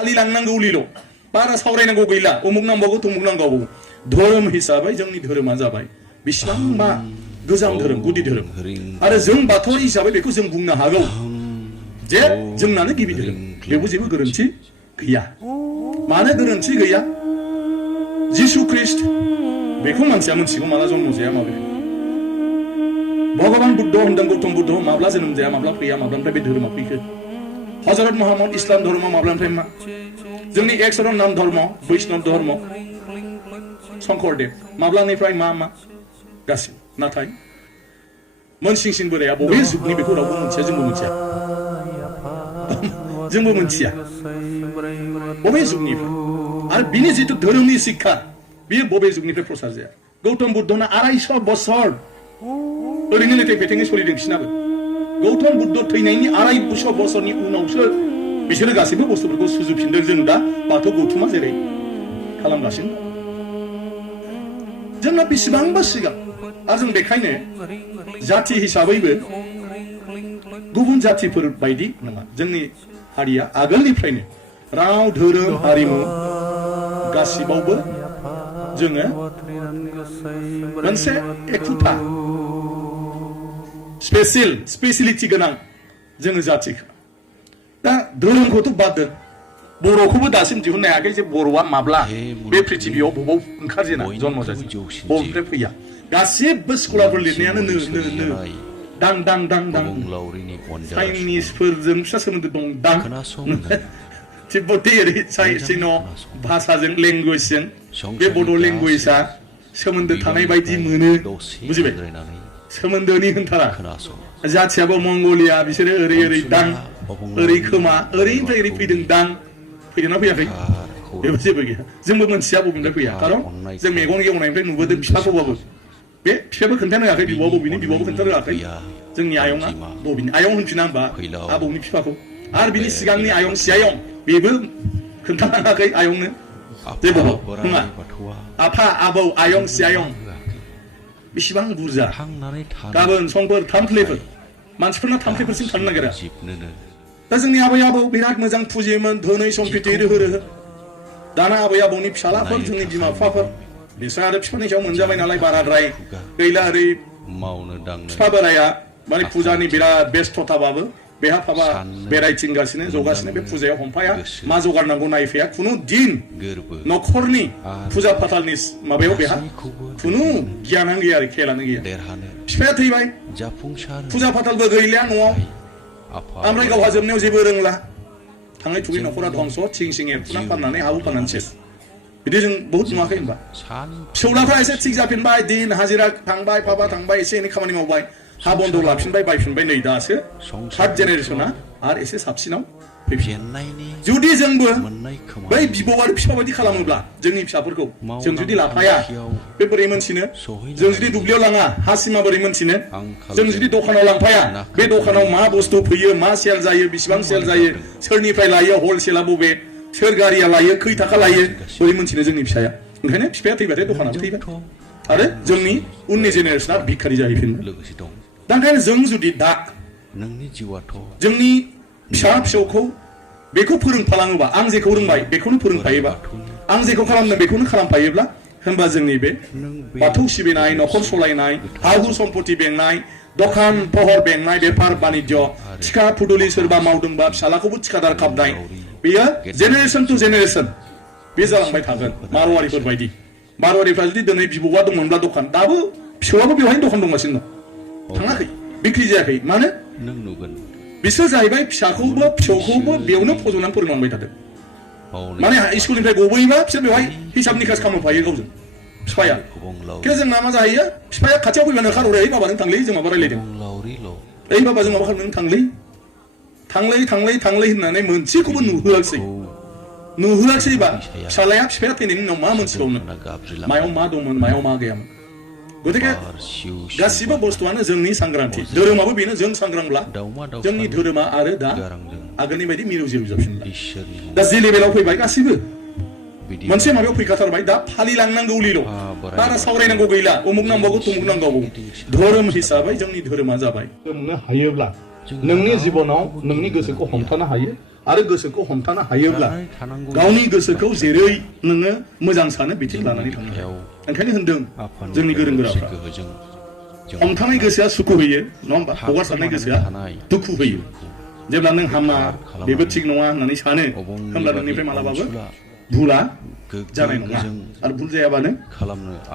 फालिलांनांगौलिल' बारा सावरायनांगौ गैला उमुक नांबावगौ तुमुक नांबावगौ धोरोम हिसाबै जोंनि धोरोमा जाबाय बेसेबांबा गोजाम धोरोम गुदि धोरोम आरो जों बाथौआरि हिसाबै बेखौ जों बुंनो हागौ जे जोंनानो गिबि धोरोम बेबो जेबो गोरोन्थि गैया मानो गोरोन्थि गैया जिसु ख्रिस्ट बेखौ मानसिया मोनथिगौ माला जन्म जाया माबे भगवान बुद्ध होनदों गौतम बुद्ध माब्ला जोनोम जाया माब्ला फैया माब्लानिफ्राय बे धोरोमा फैखो हजरत मोहम्मद इस्लाम धर्म माब्लानिफ्राय मा जोंनि एक शरण नाम धर्म बैष्णव धर्म शंकरदेव माब्लानिफ्राय मा गासिबो नाथाय मोनसिंसिं बोराया बबे जुगनि बेखौ रावबो मोनथिया जोंबो मोनथिया बबे जुगनिफ्राय आरो बिनि जितु धोरोमनि शिक्षा बियो बबे जुगनिफ्राय प्रसार जाया गौतम बुद्धना 250 बोसोर ओरैनो लेथाय फेथेङै सोलिदों बिसिनाबो गौतम बुद्ध थैनायनि 250 बोसोरनि उनावसो बिसोरो गासैबो बुस्थुफोरखौ सुजुफिनदों जों दा बाथौ गौथुमा जेरै खालामगासिनो जोंना बेसेबांबा सिगां आरो जों बेखायनो जाथि हिसाबैबो गुबुन जातिफोर बायदि नङा जोंनि हारिया आगोलनिफ्रायनो राव धोरोम हारिमु गासिबावबो जोङो मोनसे एखुथा स्पेसिलिटि गोनां जोङो जातिखा दा धोरोमखौथ' बाददों बर'खौबो दासिम दिहुननो हायाखै जे बर'आ माब्ला बे पृथिबियाव बबाव ओंखारजेना जन्म जाजेना बबेनिफ्राय फैया गासिबो स्कलारफोर लिरनायानो दां दां दां दां चाइनिसफोरजों फिसा सोमोन्दो दं दां तिब्बती ओरै चीन भाषाजों लेंगुवेजजों बे बड' लेंगुवेजआ सोमोन्दो थानाय बायदि मोनो बुजिबाय सोमोन्दोनि होनथारा जाथियाबो मंगलिया बिसोरो ओरै ओरै दां ओरै खोमा ओरैनिफ्राय ओरै फैदों दां फैदोंना फैयाखै बेबो जेबो गैया जोंबो मोनथिया बबेनिफ्राय फैया खारन जों मेगन गेवनायनिफ्राय नुबोदों बिफाखौबाबो बे बिफायाबो खोन्थानो होआखै बिब'आ बबेनि बिब'आबो खोन्थानो होआखै जोंनि आयंआ बबेनि आयं होनफिना होमबा आबौनि बिफाखौ आरो बिनि सिगांनि आयं सियायं बेबो खोन्थानाङाखै आयंनो जेबो नङा आफा आबौ आयं सियायं बेसेबां बुरजा गाबोन समफोर थामफ्लेफोर मानसिफोरना थामफ्लेफोरसिम थांनो नागिरा दा जोंनि आबै आबौ बिराद मोजां फुजियोमोन धोनै सम्पति रोहो रोहो दाना आबै आबौनि फिसालाफोर जोंनि बिमा बिफाफोर बिसोर आरो बिफानि सायाव मोनजाबाय नालाय बाराद्राय गैला ओरै बिफा बोराया माने फुजानि बिराद बेस्थ'थाबाबो बेहा फाबा बेरायथिंगासिनो जगासिनो बे फुजायाव हमफाया मा जगारनांगौ नायफैया खुनु दिन न'खरनि फुजा फाथालनि माबायाव बेहा खुनु गियानानो गैया आरो खेलानो गैया बिफाया थैबाय फुजा फाथालबो गैलिया न'आव ओमफ्राय गावहा जोबनायाव जेबो रोंला थाङै थुङै न'खरा धंस थिं सिं एरफुना फाननानै हाबो फाननानै सेस बिदि जों बहुत नुवाखै होनबा फिसौलाफ्रा एसे थिग जाफिनबाय दिन हाजिरा थांबाय फाबा थांबाय एसे एनै खामानि मावबाय हा बन्द लाफिनबाय बायफिनबाय नै दासो थार्ड जेनेरेशना आरो एसे साबसिनाव फैफिननाय जुदि जोंबो बै बिबौ आरो बिफा बायदि खालामोब्ला जोंनि फिसाफोरखौ जों जुदि लाफाया बे बोरै मोनथिनो जों जुदि दुब्लियाव लाङा हा सिमा बोरै मोनथिनो जों जुदि दखानाव लांफाया बे दखानाव मा बुस्थु फैयो मा सेल जायो बेसेबां सेल जायो सोरनिफ्राय लायो हलसेला बबे सोर गारिया लायो खै थाखा लायो बोरै मोनथिनो जोंनि फिसाया ओंखायनो फिफाया थैबाथाय दखानाबो थैबाय आरो जोंनि उननि जेनेरेशना भिखारि जाहैफिनगोन दा ओंखायनो जों जुदि दा जोंनि फिसा फिसौखौ बेखौ फोरोंफालाङोबा आं जेखौ रोंबाय बेखौनो फोरोंफायोबा आं जेखौ खालामनो बेखौनो खालामफायोब्ला होनबा जोंनि बे बाथौ सिबिनाय न'खर सलायनाय हा हु सम्पति बेंनाय दखान पहर बेंनाय बेफार बानिज्य थिखा फुदुलि सोरबा मावदोंबा फिसालाखौबो थिखादार खालामनाय बेयो जेनेरेशन टु जेनेरेशन बे जालांबाय थागोन मारवारिफोर बायदि मारवारिफ्रा जुदि दिनै बिबौआ दंमोनब्ला दखान दाबो फिसौआबो बेवहायनो दखान दंगासिनो दं थाङाखै बिक्रि जायाखै मानो बिसोर जाहैबाय फिसाखौबो फिसौखौबो बेयावनो फज'नानै फोरोंलांबाय थादों माने स्कुलनिफ्राय गबोयोबा बिसोर बेवहाय हिसाब निकास खालामफायो गावजों बिफाया खिन्थु जोंना मा जाहैयो बिफाया खाथियाव फैबानो ओंखारहरो ओइ बाबा नों थांलै जों माबा रायलायदों ओइ बाबा जों माबा खालामदों थांलै होननानै मोनसेखौबो नुहोआखैबा फिसालाया बिफाया थैनायनि उनाव मा मोनथिबावनो मायाव मा दंमोन मायाव मा गैयामोन गतिके गासिबो बुस्थुआनो जोंनि सांग्रांथि धोरोमाबो बेनो जों सांग्रांब्ला जोंनि धोरोमा आरो दा आगोलनि बायदि मिरु जिरु जाफिनला दा जे लेभेलाव फैबाय गासिबो मोनसे माबायाव फैखाथारबाय दा फालिलांनांगौलिल' बारा सावरायनांगौ गैला उमुक नांबावगौ तुमुक नांबावगौ धोरोम हिसाबै जोंनि धोरोमा जाबाय नोंनो हायोब्ला नोंनि जिबनाव नोंनि गोसोखौ हमथानो हायो आरो गोसोखौ हमथानो हायोब्ला गावनि गोसोखौ जेरै नोङो मोजां सानो बिथिं लानानै थांनो हायो ओंखायनो होनदों जोंनि गोरों गोराफ्रा हमथानाय गोसोआ सुखु होयो नङा होमबा हगारसारनाय गोसोआ दुखु होयो जेब्ला नों हामा बेबो थिग नङा होननानै सानो होमब्ला नोंनिफ्राय मालाबाबो भुला जानाय नङा आरो भुल जायाबानो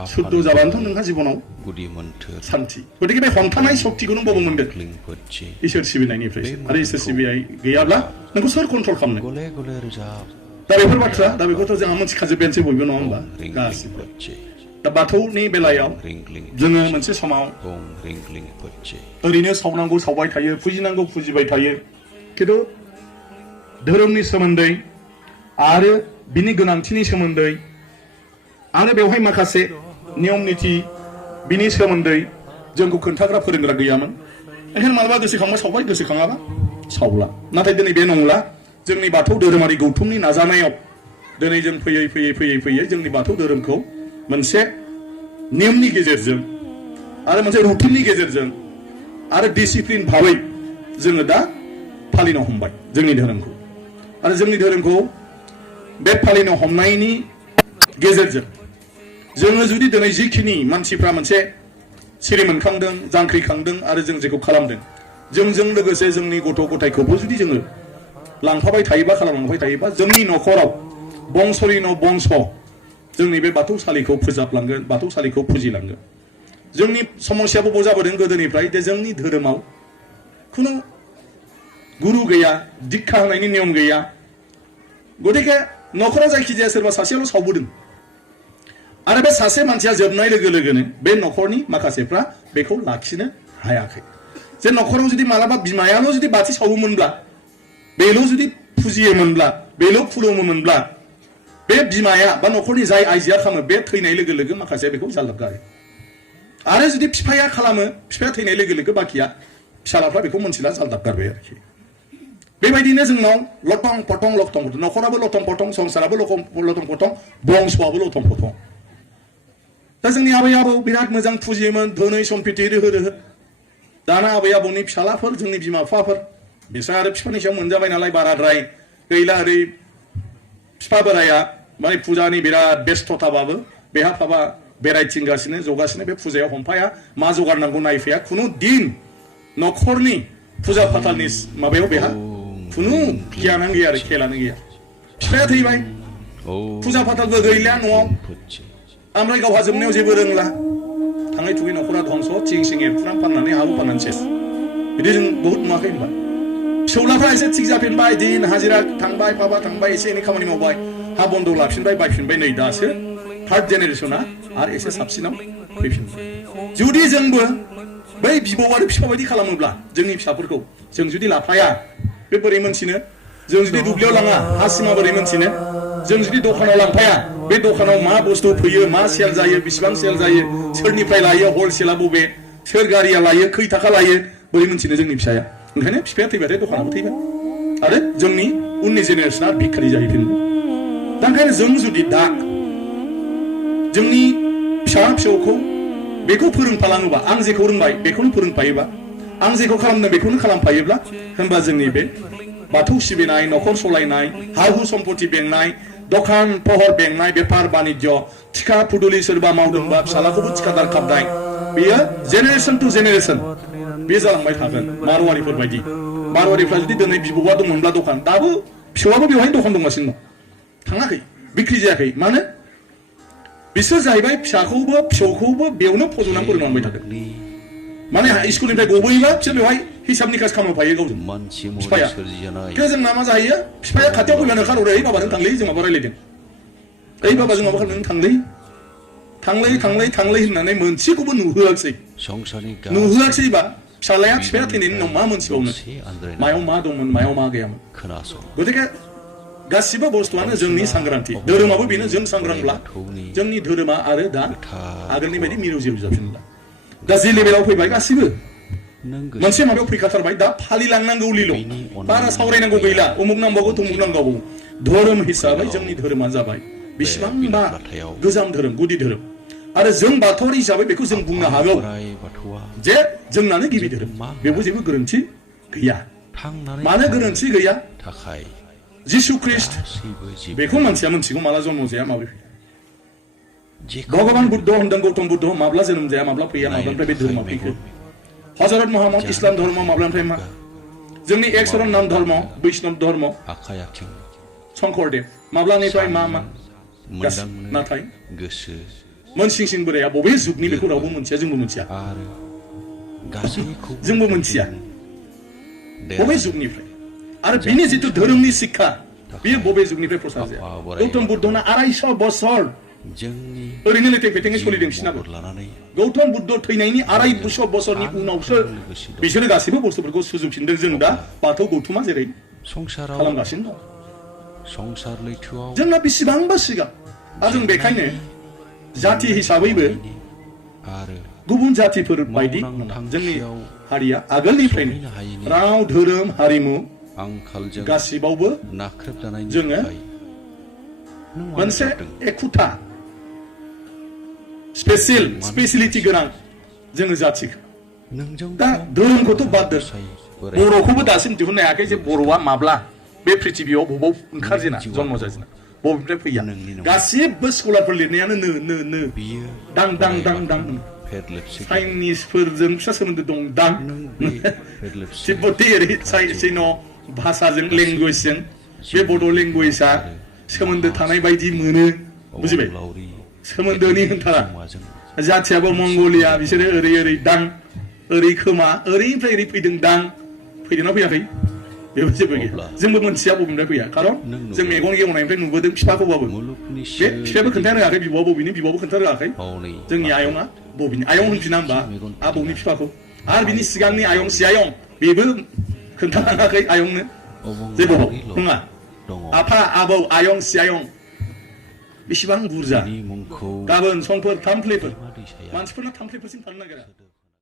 शुद्ध जाबानोथ' नोंहा जिबनाव सान्थि गतिके बे हमथानाय शक्तिखौ नों बबाव मोनगोन इसोर सिबिनायनिफ्राय आरो इसोर सिबिनाय गैयाब्ला नोंखौ सोर कन्ट्रल खालामनो दा बेफोर बाथ्रा दा बेखौथ' जोंहा मोनथिखाजोब्बायानोसै बयबो नङा होमबा गासिबो दा बाथौनि बेलायाव जोङो मोनसे समाव ओरैनो सावनांगौ सावबाय थायो फुजिनांगौ फुजिबाय थायो खिन्थु धोरोमनि सोमोन्दै आरो बिनि गोनांथिनि सोमोन्दै आरो बेवहाय माखासे नियम निथि बिनि सोमोन्दै जोंखौ खोन्थाग्रा फोरोंग्रा गैयामोन ओंखायनो मालाबा गोसोखांबा सावबाय गोसोखाङाबा सावला नाथाय दिनै बे नंला जोंनि बाथौ धोरोमारि गौथुमनि नाजानायाव दिनै जों फैयै फैयै फैयै फैयै जोंनि बाथौ धोरोमखौ मोनसे नियमनि गेजेरजों आरो मोनसे रुटिननि गेजेरजों आरो डिसिप्लिन भाबै जोङो दा फालिनो हमबाय जोंनि धोरोमखौ आरो जोंनि धोरोमखौ बे फालिनो हमनायनि गेजेरजों जोङो जुदि दिनै जिखिनि मानसिफ्रा मोनसे सिरि मोनखांदों जांख्रिखांदों आरो जों जेखौ खालामदों जोंजों लोगोसे जोंनि गथ' गथायखौबो जुदि जोङो लांफाबाय थायोबा खालामलांबाय थायोबा जोंनि न'खराव बंस'रिन' बंस' जोंनि बे बाथौसालिखौ फोजाबलांगोन बाथौसालिखौ फुजिलांगोन जोंनि समस्याबो जाबोदों गोदोनिफ्राय जे जोंनि धोरोमाव खुनु गुरु गैया दीक्षा होनायनि नियम गैया गतिके न'खराव जायखिजाया सोरबा सासेयाल' सावबोदों आरो बे सासे मानसिया जोबनाय लोगो लोगोनो बे न'खरनि माखासेफ्रा बेखौ लाखिनो हायाखै जे न'खराव जुदि मालाबा बिमायाल' जुदि बाथि सावोमोनब्ला बेल' जुदि फुजियोमोनब्ला बेल' खुलुमोमोनब्ला बे बिमाया बा न'खरनि जाय आइजोआ खालामो बे थैनाय लोगो लोगो माखासे बेखौ जाल्लाब गारो आरो जुदि बिफाया खालामो बिफाया थैनाय लोगो लोगो बाखिया फिसालाफ्रा बेखौ मोनथिला जाल्लाब गारबाय आरोखि बेबायदिनो जोंनाव लथं पथं न'खराबो लथं पथं संसाराबो लथं पथं बंस'आबो लथं पथं दा जोंनि आबै आबौ बिराद मोजां फुजियोमोन धोनै सम्पति रोहो रोहो दाना आबै आबौनि फिसालाफोर जोंनि बिमा बिफाफोर बिसोर आरो बिफानि सायाव मोनजाबाय नालाय बाराद्राय गैला ओरै बिफा बोराया माने फुजानि बिराद बेस्थ'थाबाबो बेहा फाबा बेरायथिंगासिनो जगासिनो बे फुजायाव हमफाया मा जगारनांगौ नायफैया खुनु दिन न'खरनि फुजा फाथालनि माबायाव बेहा खुनु गियानानो गैया आरो खेलानो गैया बिफाया थैबाय फुजा फाथालबो गैला न'आव ओमफ्राय गावहा जोबनायाव जेबो रोंला थाङै थुङै न'खरा धंस' थिं सिं एरफुनानै फाननानै हाबो फाननानै सेस बिदि जों बहुद नुवाखै होनबा फिसौलाफ्रा एसे थिग जाफिनबाय दिन हाजिरा थांबाय बाबा थांबाय एसे एनै खामानि मावबाय हा बन्द लाफिनबाय बायफिनबाय नै दासो थार्ड जेनेरेसना आरो एसे साबसिनाव फैफिनबाय जुदि जोंबो बै बिबौ आरो बिफा बायदि खालामोब्ला जोंनि फिसाफोरखौ जों जुदि लाफाया बे बोरै मोनथिनो जों जुदि दुब्लियाव लाङा हा सिमा बोरै मोनथिनो जों जुदि दखानाव लांफाया बे दखानाव मा बुस्थु फैयो मा सेल जायो बेसेबां सेल जायो सोरनिफ्राय लायो हलसेला बबे सोर गारिया लायो खै थाखा लायो बोरै मोनथिनो जोंनि फिसाया ओंखायनो बिफाया थैबाथाय दखानाबो थैबाय आरो जोंनि उननि जेनेरेसना भिखारि जाहैफिनबाय दा ओंखायनो जों जुदि दा जोंनि फिसा फिसौखौ बेखौ फोरोंफालाङोबा आं जेखौ रोंबाय बेखौनो फोरोंफायोबा आं जेखौ खालामदों बेखौनो खालामफायोब्ला होनबा जोंनि बे बाथौ सिबिनाय न'खर सलायनाय हा हु सम्पति बेंनाय दखान पहर बेंनाय बेफार बानिज्य थिखा फुदुलि सोरबा मावदोंबा फिसालाखौबो थिखादार खालामनाय बेयो जेनेरेसन टु जेनेरेसन बे जालांबाय थागोन मारवारिफोर बायदि मारवारिफ्रा जुदि दिनै बिबौआ दंमोनब्ला दखान दाबो फिसौआबो बेवहायनो दखान दंगासिनो दं थाङाखै बिक्रि जायाखै मानो बिसोर जाहैबाय फिसाखौबो फिसौखौबो बेयावनो फज'नानै फोरोंलांबाय थादों माने स्कुलनिफ्राय गबोयोबा बिसोर बेवहाय हिसाब निकास खालामफायो गावजों बिफाया जोंना मा जाहैयो बिफाया खाथियाव फैबानो ओंखारहरो ओइ बाबा नों थांलै जों माबा रायलायदों ओइ बाबा जों माबा खालामदों थांलै होननानै मोनसेखौबो नुहोआखैबा फिसालाया बिफाया थैनायनि उनाव मा मोनथिबावनो मायाव मा दंमोन मायाव मा गैयामोन गतिके गासिबो बुस्थुआनो जोंनि सांग्रांथि धोरोमाबो बेनो जों सांग्रांब्ला जोंनि धोरोमा आरो दा आगोलनि बायदि मिरु जिरु जाफिनला दा जे लेभेलाव फैबाय गासिबो मोनसे माबायाव फैखाथारबाय दा फालिलांनांगौलिल' बारा सावरायनांगौ गैला उमुक नांबावगौ तुमुक नांबावगौ धोरोम हिसाबै जोंनि धोरोमा जाबाय बेसेबांबा गोजाम धोरोम गुदि धोरोम आरो जों बाथौआरि हिसाबै बेखौ जों बुंनो हागौ जे जोंनानो गिबि धोरोम बेबो जेबो गोरोन्थि गैया मानो गोरोन्थि गैया 지수 크리스트 बेखौ मानसिया मोनथिगौ माला जन्म जाया माब्रै भगवान बुद्ध होनदों गौतम बुद्ध माब्ला जोनोम जाया माब्ला फैया माब्लानिफ्राय बे धर्मआ फैखो हजरत मुहम्मद इस्लाम धर्म माब्लानिफ्राय मा जोंनि एक शरण नाम धर्म बैष्णव धर्म शंकरदेव माब्लानिफ्राय मा नाथाय मोनसिंसिं बोराया बबे जुगनि बेखौ रावबो मोनथिया जोंबो मोनथिया जोंबो मोनथिया बबे जुगनिफ्राय आरो बिनि जितु धोरोमनि शिक्षा बियो बबे जुगनिफ्राय प्रसार जाया गौतम बुद्धना 250 बोसोर ओरैनो लेथे फेथेङै सोलिदों बिसिनाबो गौतम बुद्ध थैनायनि 250 बोसोरनि उनावसो बिसोरो गासैबो बुस्थुफोरखौ सुजुफिनदों जों दा बाथौ गौतुमा जेरै खालामगासिनो दं जोंना बेसेबांबा सिगां आरो जों बेखायनो जाति हिसाबैबो गुबुन जातिफोर बायदि जोंनि हारिया आगोलनिफ्रायनो राव धोरोम हारिमु गासिबावबो जोङो मोनसे एखुथा स्पेसिलिटि गोनां जोङो जातिखौ दा धोरोमखौथ' बाद दोन बर'खौबो दासिम दिहुननो हायाखै जे बर'आ माब्ला बे पृथिबियाव बबाव ओंखारजेना जन्म जाजेना बबेनिफ्राय फैया गासिबो स्कलारफोर लिरनायानो नो दां दां दां दां चाइनिसफोरजों फिसा सोमोन्दो दं दां तिब्बती ओरै चीन भाषाजों लेंगुवेजजों बे बड' लेंगुवेजआ सोमोन्दो थानाय बायदि मोनो बुजिबाय सोमोन्दोनि होनथारा जाथियाबो मंगलिया बिसोरो ओरै ओरै दां ओरै खोमा ओरैनिफ्राय ओरै फैदों दां फैदोंना फैयाखै बेबो जेबो गैया जोंबो मोनथिया बबेनिफ्राय फैया खारन जों मेगन गेवनायनिफ्राय नुबोदों बिफाखौबाबो बे बिफायाबो खोन्थानो रोङाखै बिब'आ बबेनि बिब'आबो खोन्थानो रोङाखै जोंनि आयंआ बबेनि आयं होनफिना होमबा आबौनि बिफाखौ आरो बिनि सिगांनि आयं सियायं बेबो खोन्थालाङाखै आयंनो जेबो नङा आफा आबौ आयं सियायं बेसेबां बुरजा गाबोन समफोर थाम्फलेफोर मानसिफोरना थाम्फलेफोरसिम थांनो नागिरा